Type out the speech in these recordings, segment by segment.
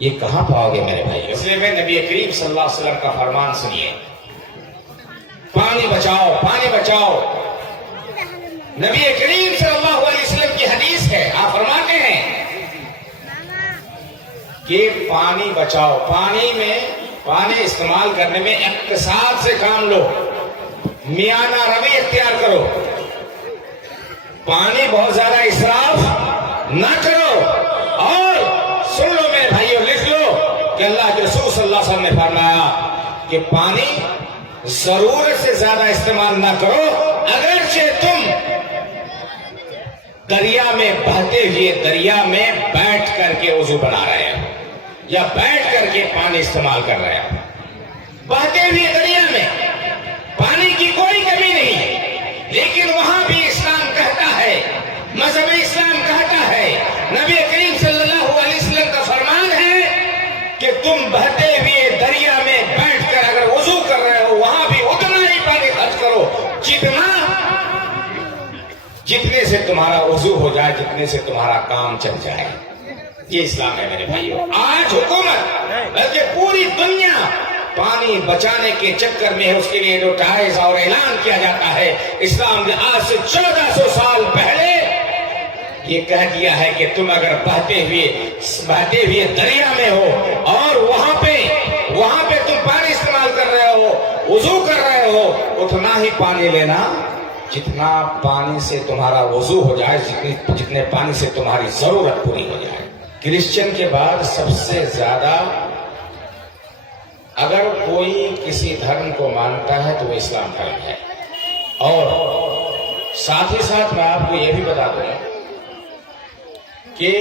یہ کہاں پاؤ گے میرے بھائی؟ اس لیے میں نبی کریم صلی اللہ علیہ وسلم کا فرمان سنیے، پانی بچاؤ، پانی بچاؤ۔ نبی کریم صلی اللہ علیہ وسلم کی حدیث ہے، آپ فرماتے ہیں کہ پانی بچاؤ، پانی استعمال کرنے میں اقتصاد سے کام لو، میانہ روی اختیار کرو، پانی بہت زیادہ اسراف نہ کرو۔ اور سن لو میرے بھائیوں، لکھ لو کہ اللہ کے رسول صلی اللہ علیہ وسلم نے فرمایا کہ پانی ضرورت سے زیادہ استعمال نہ کرو، اگرچہ تم دریا میں بہتے ہوئے دریا میں بیٹھ کر کے وضو بنا رہے ہو یا بیٹھ کر کے پانی استعمال کر رہے ہو، بہتے ہوئے دریا میں پانی کی کوئی کمی نہیں، لیکن وہاں بھی اسلام کہتا ہے، مذہب اسلام کہتا ہے، نبی کریم صلی اللہ علیہ وسلم کا فرمان ہے کہ تم بہتے ہوئے دریا میں بیٹھ کر اگر وضو کر رہے ہو، وہاں بھی اتنا ہی پانی خرچ کرو جتنے سے تمہارا وضو ہو جائے، جتنے سے تمہارا کام چل جائے۔ یہ اسلام ہے میرے بھائیوں۔ آج حکومت بلکہ پوری دنیا پانی بچانے کے چکر میں ہے، اس کے لیے نوٹائز اور اعلان کیا جاتا ہے۔ اسلام نے آج سے 1400 سال پہلے یہ کہہ دیا ہے کہ تم اگر بہتے ہوئے دریا میں ہو اور وہاں پہ تم پانی استعمال کر رہے ہو، وضو کر رہے ہو، اتنا ہی پانی لینا جتنا پانی سے تمہارا وضو ہو جائے، جتنے پانی سے تمہاری ضرورت پوری ہو جائے۔ کرسچن کے بعد سب سے زیادہ اگر کوئی کسی دھرم کو مانتا ہے تو وہ اسلام دھرم ہے۔ اور ساتھ ہی ساتھ میں آپ کو یہ بھی بتا دوں کہ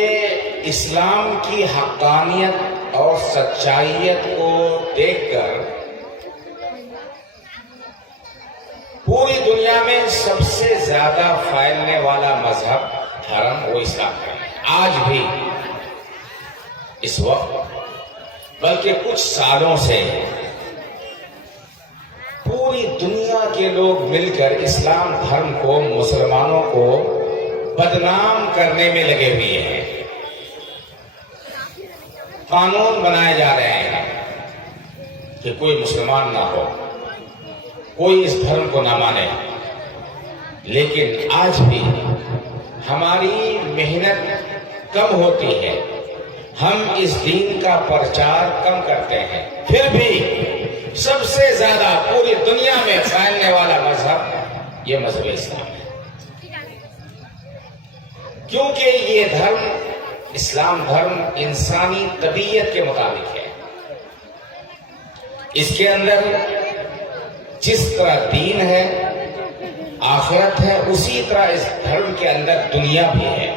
اسلام کی حقانیت اور سچائیت کو دیکھ کر پوری دنیا میں سب سے زیادہ پھیلنے والا مذہب دھرم وہ اسلام دھرم ہے۔ آج بھی اس وقت بلکہ کچھ سالوں سے پوری دنیا کے لوگ مل کر اسلام دھرم کو، مسلمانوں کو بدنام کرنے میں لگے ہوئے ہیں۔ قانون بنائے جا رہے ہیں کہ کوئی مسلمان نہ ہو، کوئی اس دھرم کو نہ مانے، لیکن آج بھی ہماری محنت کم ہوتی ہے، ہم اس دین کا پرچار کم کرتے ہیں، پھر بھی سب سے زیادہ پوری دنیا میں پھیلنے والا مذہب یہ مذہب اسلام ہے، کیونکہ یہ دھرم، اسلام دھرم انسانی طبیعت کے مطابق ہے۔ اس کے اندر جس طرح دین ہے، آخرت ہے، اسی طرح اس دھرم کے اندر دنیا بھی ہے۔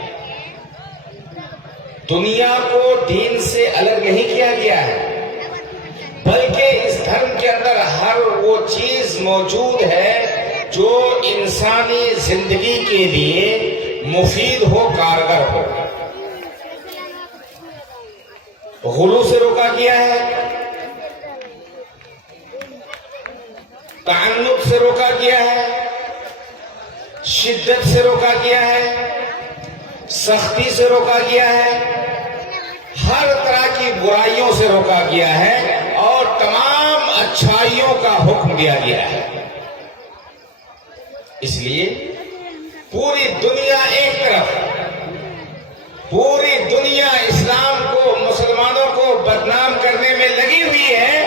دنیا کو دین سے الگ نہیں کیا گیا ہے، بلکہ اس دھرم کے اندر ہر وہ چیز موجود ہے جو انسانی زندگی کے لیے مفید ہو، کارگر ہو۔ غلو سے روکا گیا ہے، تعنت سے روکا گیا ہے، شدت سے روکا گیا ہے، سختی سے روکا گیا ہے، ہر طرح کی برائیوں سے روکا گیا ہے، اور تمام اچھائیوں کا حکم دیا گیا ہے۔ اس لیے پوری دنیا ایک طرف، پوری دنیا اسلام کو، مسلمانوں کو بدنام کرنے میں لگی ہوئی ہے،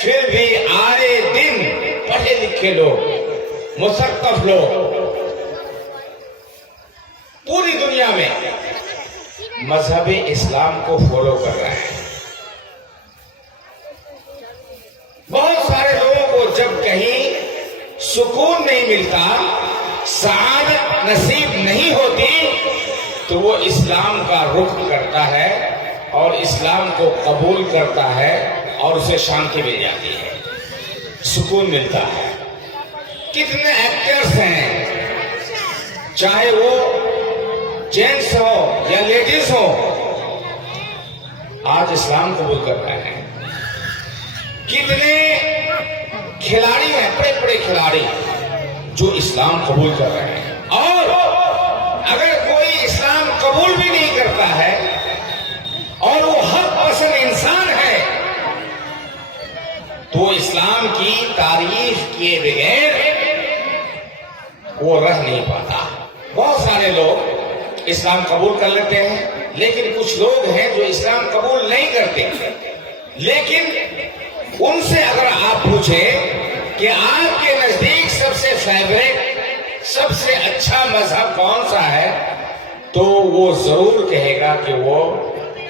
پھر بھی آئے دن پڑھے لکھے لوگ، مثقف لوگ پوری دنیا میں مذہب اسلام کو فالو کر رہے ہیں۔ بہت سارے لوگوں کو جب کہیں سکون نہیں ملتا، سعادت نصیب نہیں ہوتی، تو وہ اسلام کا رخ کرتا ہے اور اسلام کو قبول کرتا ہے اور اسے شانتی مل جاتی ہے، سکون ملتا ہے۔ کتنے ایکٹرز ہیں، چاہے وہ جینٹس ہو یا لیڈیز ہو، آج اسلام قبول کر رہے ہیں۔ کتنے کھلاڑی ہیں، بڑے بڑے کھلاڑی جو اسلام قبول کر رہے ہیں۔ اور اگر کوئی اسلام قبول بھی نہیں کرتا ہے اور وہ حق پسند تو اسلام کی تعریف کیے بغیر وہ رہ نہیں پاتا. بہت سارے لوگ اسلام قبول کر لیتے ہیں، لیکن کچھ لوگ ہیں جو اسلام قبول نہیں کرتے. لیکن ان سے اگر آپ پوچھیں کہ آپ کے نزدیک سب سے فیوریٹ، سب سے اچھا مذہب کون سا ہے، تو وہ ضرور کہے گا کہ وہ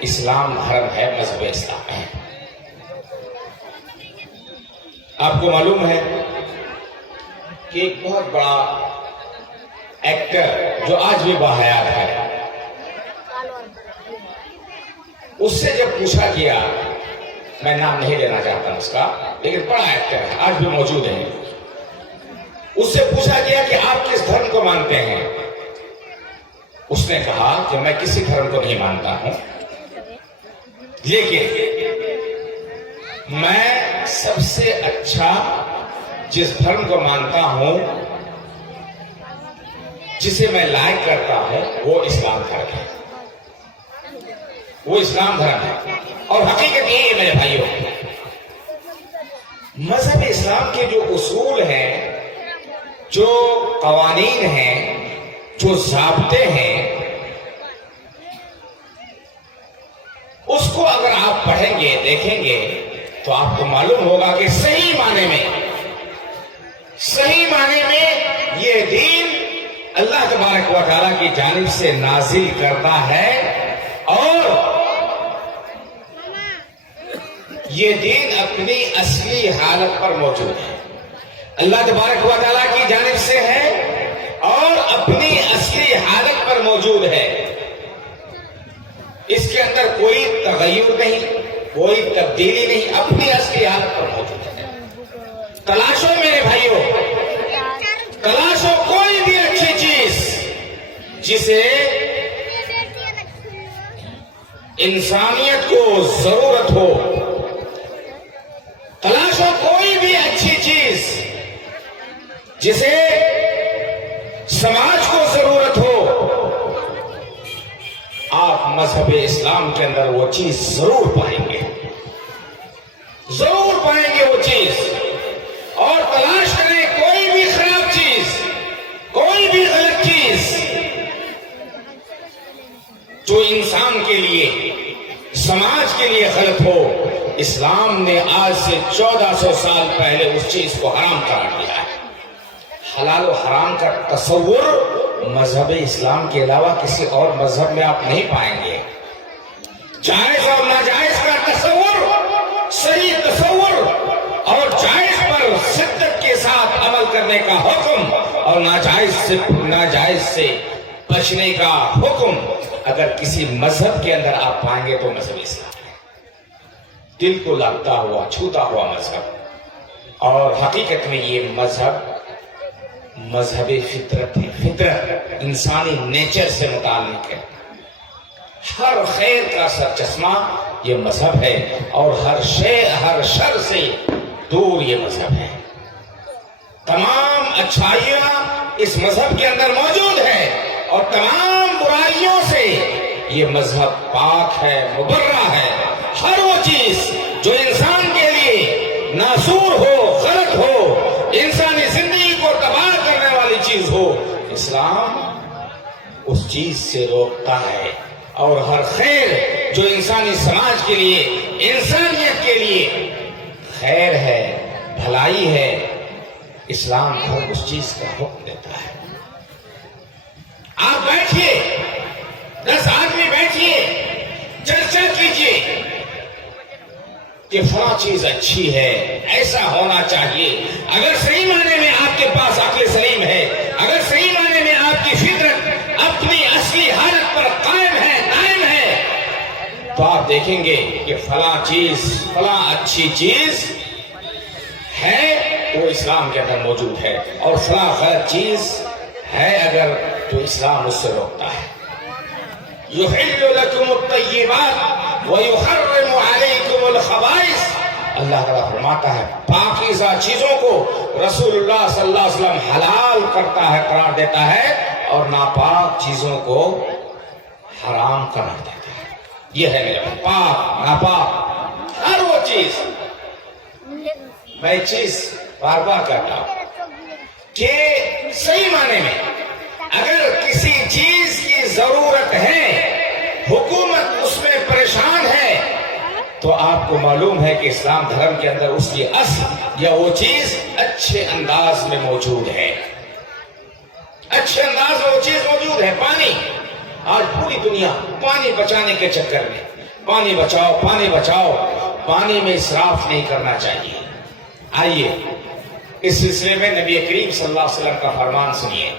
اسلام دھرم ہے، مذہب اسلام ہے. آپ کو معلوم ہے کہ ایک بہت بڑا ایکٹر جو آج بھی باحیات ہے، اس سے جب پوچھا گیا، میں نام نہیں لینا چاہتا اس کا، لیکن بڑا ایکٹر ہے، آج بھی موجود ہے، اس سے پوچھا گیا کہ آپ کس دھرم کو مانتے ہیں؟ اس نے کہا کہ میں کسی دھرم کو نہیں مانتا ہوں، لیکن میں سب سے اچھا جس دھرم کو مانتا ہوں، جسے میں لائق کرتا ہوں، وہ اسلام دھرم ہے. وہ اسلام دھرم ہے. اور حقیقت یہ ہے میرے بھائیوں، مذہب اسلام کے جو اصول ہیں، جو قوانین ہیں، جو ضابطے ہیں، اس کو اگر آپ پڑھیں گے، دیکھیں گے، تو آپ کو معلوم ہوگا کہ صحیح معنی میں یہ دین اللہ تبارک و تعالیٰ کی جانب سے نازل کرتا ہے، اور یہ دین اپنی اصلی حالت پر موجود ہے. اللہ تبارک و تعالیٰ کی جانب سے ہے اور اپنی اصلی حالت پر موجود ہے. اس کے اندر کوئی تغیر نہیں، کوئی تبدیلی نہیں، اپنی اصلی حالت پر موجود ہے. تلاشو میرے بھائیوں، تلاشو کوئی بھی اچھی چیز جسے انسانیت کو ضرورت ہو، تلاشو کوئی بھی اچھی چیز جسے سماج کو ضرورت ہو، آپ مذہب اسلام کے اندر وہ چیز ضرور پائیں گے، ضرور پائیں گے وہ چیز. اور تلاش کریں کوئی بھی خراب چیز، کوئی بھی غلط چیز جو انسان کے لیے، سماج کے لیے غلط ہو، اسلام نے آج سے 1400 سال پہلے اس چیز کو حرام قرار دیا ہے. حلال و حرام کا تصور مذہب اسلام کے علاوہ کسی اور مذہب میں آپ نہیں پائیں گے. جائز اور ناجائز کا تصور، صحیح تصور، اور جائز پر شدت کے ساتھ عمل کرنے کا حکم، اور ناجائز سے بچنے کا حکم اگر کسی مذہب کے اندر آپ پائیں گے تو مذہب اسلام ہے. دل کو لگتا ہوا، چھوتا ہوا مذہب. اور حقیقت میں یہ مذہب فطرت ہے. فطرت انسانی نیچر سے متعلق ہے. ہر خیر کا سر چشمہ یہ مذہب ہے، اور ہر شر سے دور یہ مذہب ہے. تمام اچھائیاں اس مذہب کے اندر موجود ہے، اور تمام برائیوں سے یہ مذہب پاک ہے، مبرہ ہے. ہر وہ چیز جو انسان کے لیے ناسور ہو، غلط ہو، انسانی زندگی کو تباہ کرنے والی چیز ہو، اسلام اس چیز سے روکتا ہے. اور ہر خیر جو انسانی سماج کے لیے، انسانیت کے لیے خیر ہے، بھلائی ہے، اسلام ہر اس چیز کا حکم دیتا ہے. آپ بیٹھیے، 10 آدمی بیٹھیے، چرچا کیجیے کہ فلاں چیز اچھی ہے، ایسا ہونا چاہیے. اگر صحیح معنی میں آپ کے پاس عقل سلیم ہے، اگر صحیح معنی میں آپ کی فطرت اپنی اصلی حالت پر قائم ہے، دائم ہے، تو آپ دیکھیں گے کہ فلاں چیز، فلاں اچھی چیز ہے وہ اسلام کے اندر موجود ہے، اور فلاں غلط چیز ہے اگر تو اسلام اس سے روکتا ہے. يحل لكم الطيبات ويحرم عليكم الخبائث. اللہ تعالیٰ فرماتا ہے پاکیزہ چیزوں کو رسول اللہ صلی اللہ علیہ وسلم حلال کرتا ہے، قرار دیتا ہے، اور ناپاک چیزوں کو حرام قرار دیتا ہے. یہ ہے میرے پاک ناپاک ہر وہ چیز میں ایک چیز بار بار کہتا ہوں کہ صحیح معنی میں اگر کسی چیز کی ضرورت ہے، حکومت اس میں پریشان ہے، تو آپ کو معلوم ہے کہ اسلام دھرم کے اندر اس کی اصل یا وہ چیز اچھے انداز میں موجود ہے، اچھے انداز میں وہ چیز موجود ہے۔ پانی، آج پوری دنیا پانی بچانے کے چکر میں پانی بچاؤ پانی بچاؤ، پانی میں اسراف نہیں کرنا چاہیے۔ آئیے اس سلسلے میں نبی کریم صلی اللہ علیہ وسلم کا فرمان سنیے،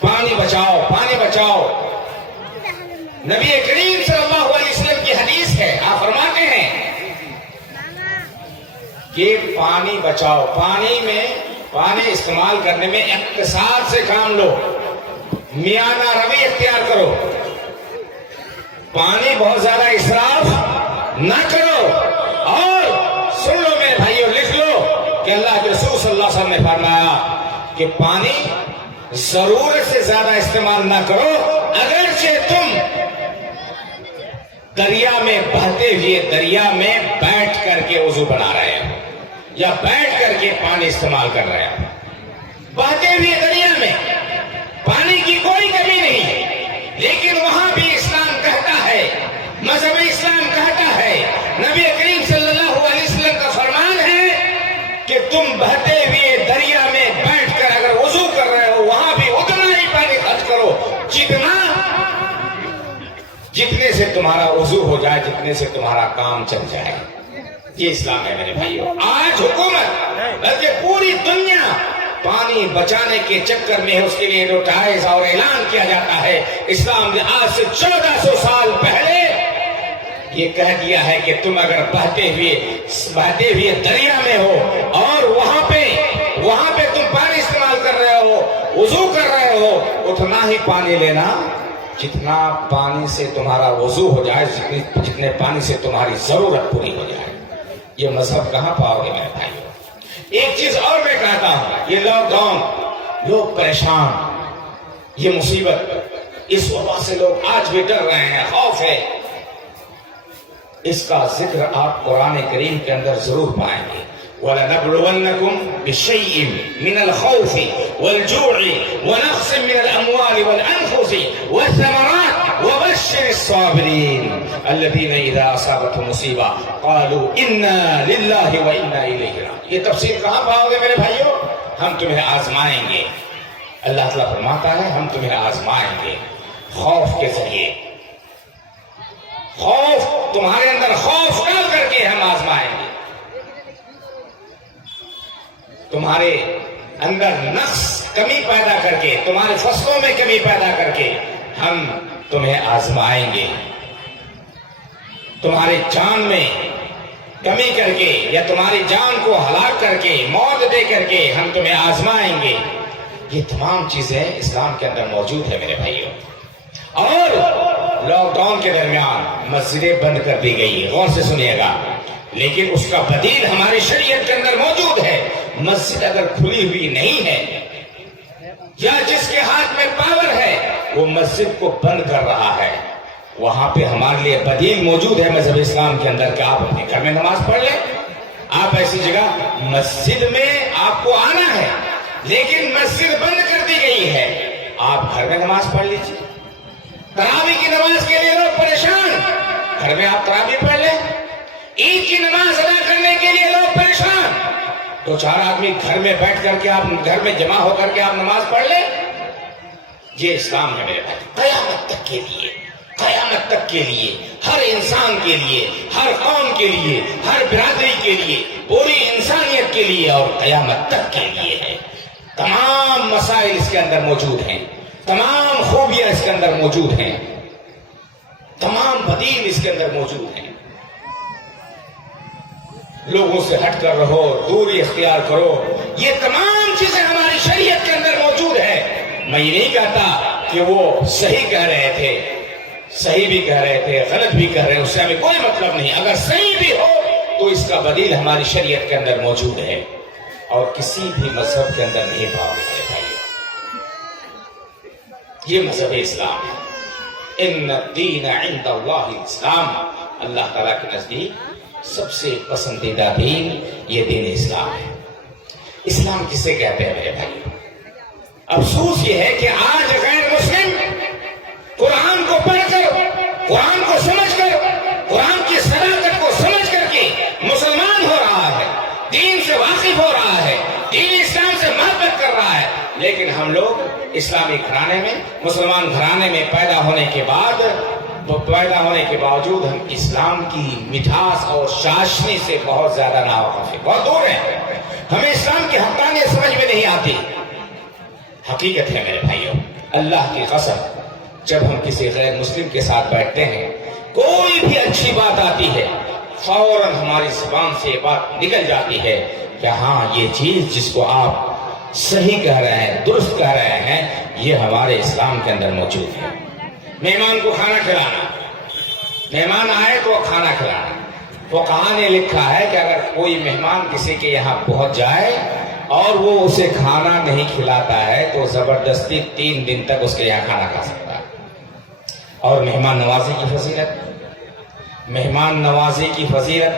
پانی بچاؤ پانی بچاؤ۔ نبی کریم صلی اللہ علیہ وسلم کی حدیث ہے، آپ فرماتے ہیں کہ پانی بچاؤ، پانی استعمال کرنے میں اقتصاد سے کام لو، میانہ روی اختیار کرو، پانی بہت زیادہ اسراف نہ کرو۔ اور سن لو میرے بھائیو، لکھ لو کہ اللہ کے رسول صلی اللہ علیہ وسلم نے فرمایا کہ پانی ضرورت سے زیادہ استعمال نہ کرو، اگرچہ تم دریا میں بہتے ہوئے دریا میں بیٹھ کر کے وضو بنا رہے ہو یا بیٹھ کر کے پانی استعمال کر رہے ہو، بہتے ہوئے دریا میں پانی کی کوئی کمی نہیں ہے، لیکن وہاں بھی اسلام کہتا ہے، مذہب اسلام کہتا ہے، نبی کریم صلی اللہ علیہ وسلم کا فرمان ہے کہ تم بہتے ہوئے دریا میں بیٹھ کر اگر وضو کر رہے ہو، وہاں بھی اتنا ہی پانی خرچ کرو جتنے سے تمہارا وضو ہو جائے، جتنے سے تمہارا کام چل جائے۔ یہ اسلام ہے میرے بھائیو۔ آج حکومت بلکہ پوری دنیا پانی بچانے کے چکر میں ہے، اس کے لیے ایڈورٹائز اور اعلان کیا جاتا ہے۔ اسلام نے آج سے 1400 سال پہلے یہ کہہ دیا ہے کہ تم اگر بہتے ہوئے دریا میں ہو اور وہاں پہ تم پانی استعمال کر رہے ہو، وضو کر رہے ہو، اتنا ہی پانی لینا جتنا پانی سے تمہارا وضو ہو جائے، جتنے پانی سے تمہاری ضرورت پوری ہو جائے۔ یہ مذہب کہاں پاؤ گے میرے بھائی؟ ایک چیز اور میں کہتا ہوں، یہ لاک ڈاؤن، لوگ پریشان، یہ مصیبت، اس وبا سے لوگ آج بھی ڈر رہے ہیں، خوف ہے۔ اس کا ذکر آپ قرآن کریم کے اندر ضرور پائیں گے۔ وَلَنَبْلُوَنَّكُمْ بِشَيْءٍ مِّنَ الْخَوْفِ وَالْجُوعِ وَنَقْصٍ مِّنَ الْأَمْوَالِ وَالْأَنفُسِ وَالثَّمَرَاتِ وَبَشِّرِ الصَّابِرِينَ الَّذِينَ إِذَا أَصَابَتْهُمْ مُصِيبَةٌ قَالُوا إِنَّا لِلَّهِ وَإِنَّا إِلَيْهِ رَاجِعُونَ۔ یہ تفسیر کہاں پاؤ گے میرے بھائیو؟ ہم تمہیں آزمائیں گے، اللہ تعالیٰ فرماتا ہے ہم تمہیں آزمائیں گے خوف کے ذریعے، خوف تمہارے اندر خوف ڈال کر کے ہم آزمائیں گے، تمہارے اندر نقص کمی پیدا کر کے، تمہارے فصلوں میں کمی پیدا کر کے ہم تمہیں آزمائیں گے، تمہاری جان میں کمی کر کے یا تمہاری جان کو ہلاک کر کے، موت دے کر کے ہم تمہیں آزمائیں گے۔ یہ تمام چیزیں اسلام کے اندر موجود ہے میرے بھائیوں۔ اور لاک ڈاؤن کے درمیان مسجدیں بند کر دی گئی، غور سے سنیے گا، لیکن اس کا بدیل ہماری شریعت کے اندر موجود ہے۔ مسجد اگر کھلی ہوئی نہیں ہے یا جس کے ہاتھ میں پاور ہے وہ مسجد کو بند کر رہا ہے، وہاں پہ ہمارے لیے بدیل موجود ہے مذہب اسلام کے اندر کہ آپ اپنے گھر میں نماز پڑھ لیں۔ آپ ایسی جگہ مسجد میں آپ کو آنا ہے لیکن مسجد بند کر دی گئی ہے، آپ گھر میں نماز پڑھ لیجیے۔ تراویح کی نماز کے لیے لوگ پریشان، گھر میں آپ تراویح پڑھ لیں۔ عید کی نماز ادا کرنے کے لیے لوگ پریشان، دو چار آدمی گھر میں بیٹھ کر کے آپ گھر میں جمع ہو کر کے آپ نماز پڑھ لیں۔ یہ اسلام ہے میرے بھائی، قیامت تک کے لیے، قیامت تک کے لیے، ہر انسان کے لیے، ہر قوم کے لیے، ہر برادری کے لیے، پوری انسانیت کے لیے اور قیامت تک کے لیے ہے۔ تمام مسائل اس کے اندر موجود ہیں، تمام خوبیاں اس کے اندر موجود ہیں، تمام بدیل اس کے اندر موجود ہیں۔ لوگوں سے ہٹ کر رہو، دوری اختیار کرو، یہ تمام چیزیں ہماری شریعت کے اندر موجود ہے۔ میں یہ نہیں کہتا کہ وہ صحیح کہہ رہے تھے، صحیح بھی کہہ رہے تھے، غلط بھی کہہ رہے ہیں، اس سے ہمیں کوئی مطلب نہیں۔ اگر صحیح بھی ہو تو اس کا بدیل ہماری شریعت کے اندر موجود ہے اور کسی بھی مذہب کے اندر نہیں پاؤ گے بھائی۔ یہ مذہب اسلام ہے۔ ان الدین عند اللہ الاسلام، اللہ تعالیٰ کے نزدیک سب سے پسندیدہ دین یہ دین اسلام ہے۔ اسلام کسے کہتے ہیں میرے بھائی؟ افسوس یہ ہے کہ آج غیر مسلم قرآن کو پڑھ کر، قرآن کو سمجھ کر، قرآن کی صداقت کو سمجھ کر کے مسلمان ہو رہا ہے، دین سے واقف ہو رہا ہے، دین اسلام سے محبت کر رہا ہے، لیکن ہم لوگ اسلامی گھرانے میں، مسلمان گھرانے میں پیدا ہونے کے باوجود ہم اسلام کی مٹھاس اور چاشنی سے بہت زیادہ ناواقف ہیں، بہت دور ہیں۔ ہمیں اسلام کی حقانیت سمجھ میں نہیں آتی۔ حقیقت ہے میرے بھائیوں، اللہ کی قسم، جب ہم کسی غیر مسلم کے ساتھ بیٹھتے ہیں، کوئی بھی اچھی بات آتی ہے، فوراً ہماری زبان سے یہ بات نکل جاتی ہے کہ ہاں یہ چیز جس کو آپ صحیح کہہ رہے ہیں، درست کہہ رہے ہیں، یہ ہمارے اسلام کے اندر موجود ہے۔ مہمان کو کھانا کھلانا، مہمان آئے تو کھانا کھلانا، فقہاء نے لکھا ہے کہ اگر کوئی مہمان کسی کے یہاں پہنچ جائے اور وہ اسے کھانا نہیں کھلاتا ہے تو زبردستی 3 دن تک اس کے یہاں کھانا کھا سکتا ہے۔ اور مہمان نوازی کی فضیلت، مہمان نوازی کی فضیلت،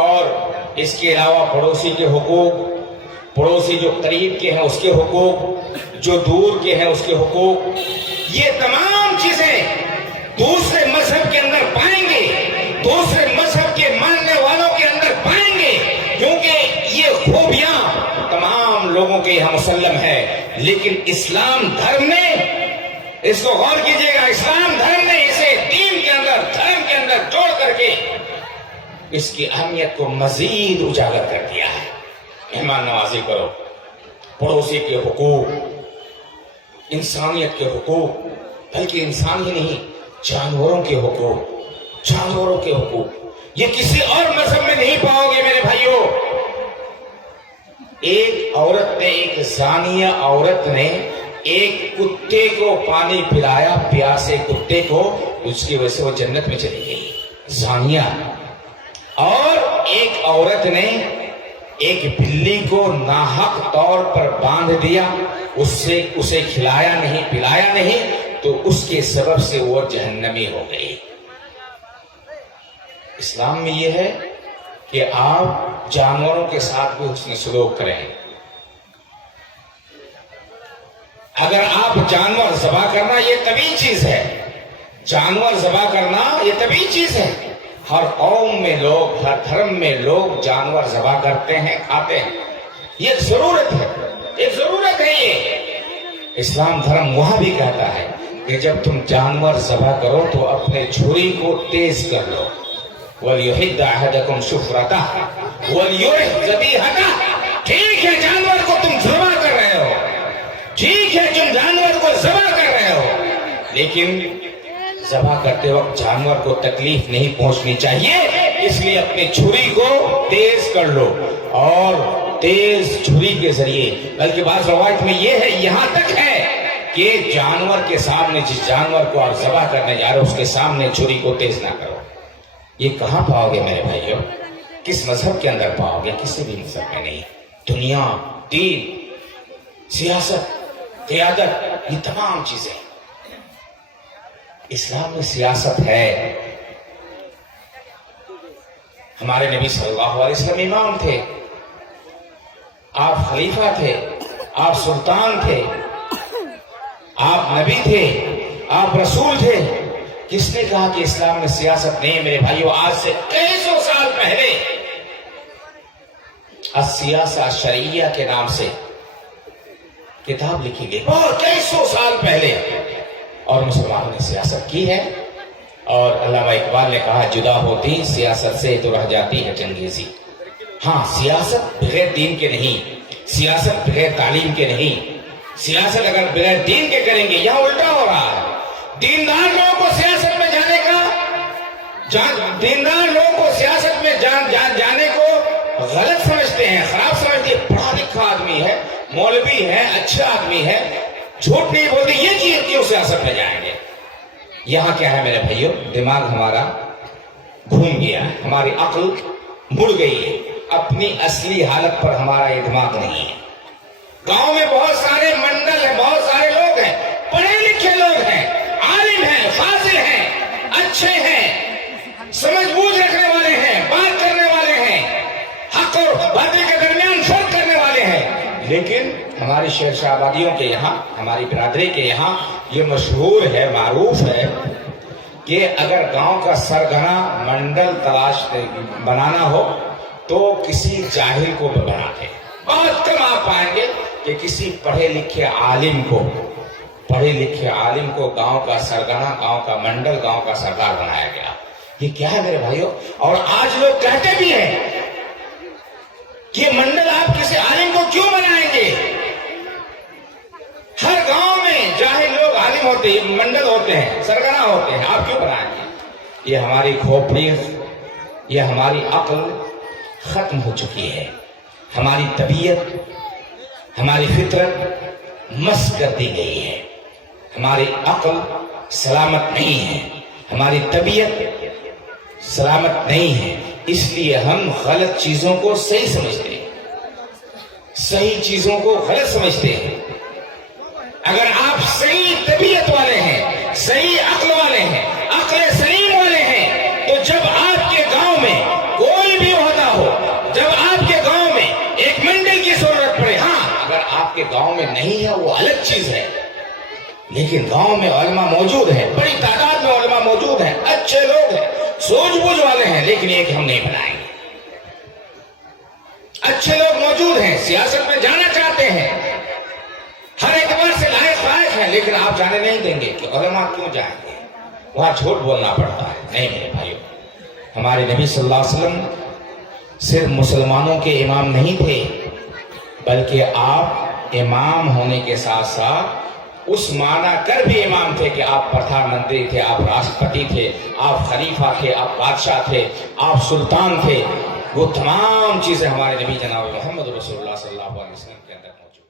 اور اس کے علاوہ پڑوسی کے حقوق، پڑوسی جو قریب کے ہیں اس کے حقوق، جو دور کے ہیں اس کے حقوق، یہ تمام چیزیں دوسرے مذہب کے اندر پائیں گے، دوسرے مذہب کے ماننے والوں کے اندر پائیں گے، کیونکہ یہ خوبیاں تمام لوگوں کے یہاں مسلم ہے۔ لیکن اسلام دھرم نے، اس کو غور کیجئے گا، اسلام دھرم نے اسے دین کے اندر، دھرم کے اندر جوڑ کر کے اس کی اہمیت کو مزید اجاگر کر دیا ہے۔ مہمان نوازی کرو، پڑوسی کے حقوق، انسانیت کے حقوق، بلکہ انسان ہی نہیں، جانوروں کے حقوق، جانوروں کے حقوق، یہ کسی اور مذہب میں نہیں پاؤ گے میرے بھائیوں۔ ایک عورت نے، ایک زانیہ عورت نے ایک کتے کو پانی پلایا، پیاسے کتے کو، اس کی وجہ سے وہ جنت میں چلی گئی، زانیہ۔ اور ایک عورت نے ایک بلی کو ناحق طور پر باندھ دیا، اسے کھلایا نہیں، پلایا نہیں، تو اس کے سبب سے وہ جہنمی ہو گئی۔ اسلام میں یہ ہے کہ آپ جانوروں کے ساتھ بھی حسن سلوک کریں۔ اگر آپ جانور ذبح کرنا، یہ طبیعی چیز ہے، جانور ذبح کرنا یہ طبیعی چیز ہے۔ ہر قوم میں لوگ، ہر دھرم میں لوگ جانور ذبح کرتے ہیں، کھاتے ہیں، یہ ایک ضرورت ہے، ایک ضرورت ہے۔ یہ اسلام دھرم وہاں بھی کہتا ہے کہ جب تم جانور ذبح کرو تو اپنے چھری کو تیز کر لو، وَلْيُحِدَّ أَحَدَكُمْ شُفْرَتَهُ وَلْيُرِحْ ذَبِيحَتَهُ۔ ٹھیک ہے جانور کو تم ذبح کر رہے ہو، ٹھیک ہے تم جانور کو ذبح کر رہے ہو، لیکن ذبح کرتے وقت جانور کو تکلیف نہیں پہنچنی چاہیے، اس لیے اپنے چھری کو تیز کر لو، اور تیز چھری کے ذریعے، بلکہ بعض روایت میں یہ ہے، یہاں تک ہے کہ جانور کے سامنے، جس جانور کو آپ ذبح کرنے جا رہے ہو اس کے سامنے چھری کو تیز نہ کرو۔ یہ کہاں پاؤ گے میرے بھائیوں؟ کس مذہب کے اندر پاؤ گے؟ کسی بھی مذہب میں نہیں۔ دنیا، دین، سیاست، قیادت، یہ تمام چیزیں، اسلام میں سیاست ہے۔ ہمارے نبی صلی اللہ علیہ وسلم امام تھے، آپ خلیفہ تھے، آپ سلطان تھے، آپ نبی تھے، آپ رسول تھے۔ کس نے کہا کہ اسلام میں سیاست نہیں؟ میرے بھائیوں، آج سے کئی سو سال پہلے السیاسہ الشرعیہ کے نام سے کتاب لکھی گئی، بہت کئی سو سال پہلے، اور مسلمانوں نے سیاست کی ہے۔ اور علامہ اقبال نے کہا، جدا ہوتی سیاست سے تو رہ جاتی ہے چنگیزی۔ ہاں، سیاست بغیر دین کے نہیں، سیاست بغیر تعلیم کے نہیں، سیاست اگر بغیر دین کے کریں گے، یہاں الٹا ہو رہا ہے۔ دیندار لوگوں کو سیاست میں جانے کا، دیندار لوگوں کو سیاست میں جانے کو غلط سمجھتے ہیں، خراب سمجھتے ہیں۔ پڑھا لکھا آدمی ہے، مولوی ہے، اچھا آدمی ہے، جھوٹ نہیں بولتے، یہ چیز کیوں سیاست میں جائیں گے؟ یہاں کیا ہے میرے بھائیوں؟ دماغ ہمارا گھوم گیا ہے، ہماری عقل مڑ گئی ہے، اپنی اصلی حالت پر ہمارا اعتماد نہیں ہے۔ گاؤں میں بہت سارے منڈل ہیں، بہت سارے لوگ ہیں، پڑھے لکھے لوگ ہیں، عالم ہیں، فاضل ہیں، اچھے ہیں، سمجھ بوجھ رکھنے لیکن ہماری شہر شاہ آبادیوں کے یہاں، ہماری برادری کے یہاں یہ مشہور ہے، معروف ہے کہ اگر گاؤں کا سرگنا منڈل تلاش بنانا ہو تو کسی جاہل کو بناتے ہیں۔ بہت کم آپ پائیں گے کہ کسی پڑھے لکھے عالم کو گاؤں کا سرگنا، گاؤں کا منڈل، گاؤں کا سردار بنایا گیا۔ یہ کیا ہے میرے بھائیوں؟ اور آج لوگ کہتے بھی ہیں کہ منڈل آپ کسی عالم کو کیوں بنائیں گے؟ ہر گاؤں میں جاہل لوگ عالم ہوتے ہیں، منڈل ہوتے ہیں، سرگنا ہوتے ہیں، آپ کیوں بنائیں گے؟ یہ ہماری کھوپڑی، یہ ہماری عقل ختم ہو چکی ہے، ہماری طبیعت، ہماری فطرت مس کر دی گئی ہے، ہماری عقل سلامت نہیں ہے، ہماری طبیعت سلامت نہیں ہے، اس لیے ہم غلط چیزوں کو صحیح سمجھتے ہیں، صحیح چیزوں کو غلط سمجھتے ہیں۔ اگر آپ صحیح طبیعت والے ہیں، صحیح عقل والے ہیں، عقل سلیم والے ہیں، تو جب آپ کے گاؤں میں کوئی بھی عہدہ ہو، جب آپ کے گاؤں میں ایک منڈل کی ضرورت پڑے، ہاں اگر آپ کے گاؤں میں نہیں ہے وہ الگ چیز ہے، لیکن گاؤں میں علماء موجود ہیں، بڑی تعداد میں علماء موجود ہیں، اچھے لوگ ہیں، سوچ بوجھ والے ہیں، لیکن ایک ہم نہیں بنائیں گے۔ اچھے لوگ موجود ہیں، سیاست میں جانا چاہتے ہیں، ہر اعتبار سے لائق ہے، لیکن آپ جانے نہیں دیں گے کہ علماء کیوں جائیں گے؟ وہاں جھوٹ بولنا پڑتا ہے۔ نہیں میرے بھائیوں، ہمارے نبی صلی اللہ علیہ وسلم صرف مسلمانوں کے امام نہیں تھے، بلکہ آپ امام ہونے کے ساتھ ساتھ اس معنی کر بھی امام تھے کہ آپ پردھان منتری تھے، آپ راشٹرپتی تھے، آپ خلیفہ تھے، آپ بادشاہ تھے، آپ سلطان تھے۔ وہ تمام چیزیں ہمارے نبی جناب محمد رسول اللہ صلی اللہ علیہ وسلم کے اندر موجود ہیں۔